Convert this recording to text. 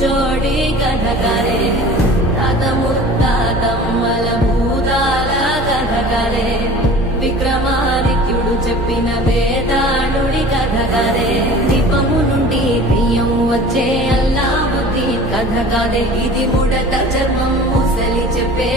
జోడి కథకరే తాత ముత్తాతమ్మల భూతాల కథకరే విక్రమాదిత్యుడు చెప్పిన వేదాళుడి కథకరే దీపము నుండి బియ్యం వచ్చే అల్లావుద్దీన్ కథ కాదే ఇది ముడత చర్మం ముసలి చెప్పే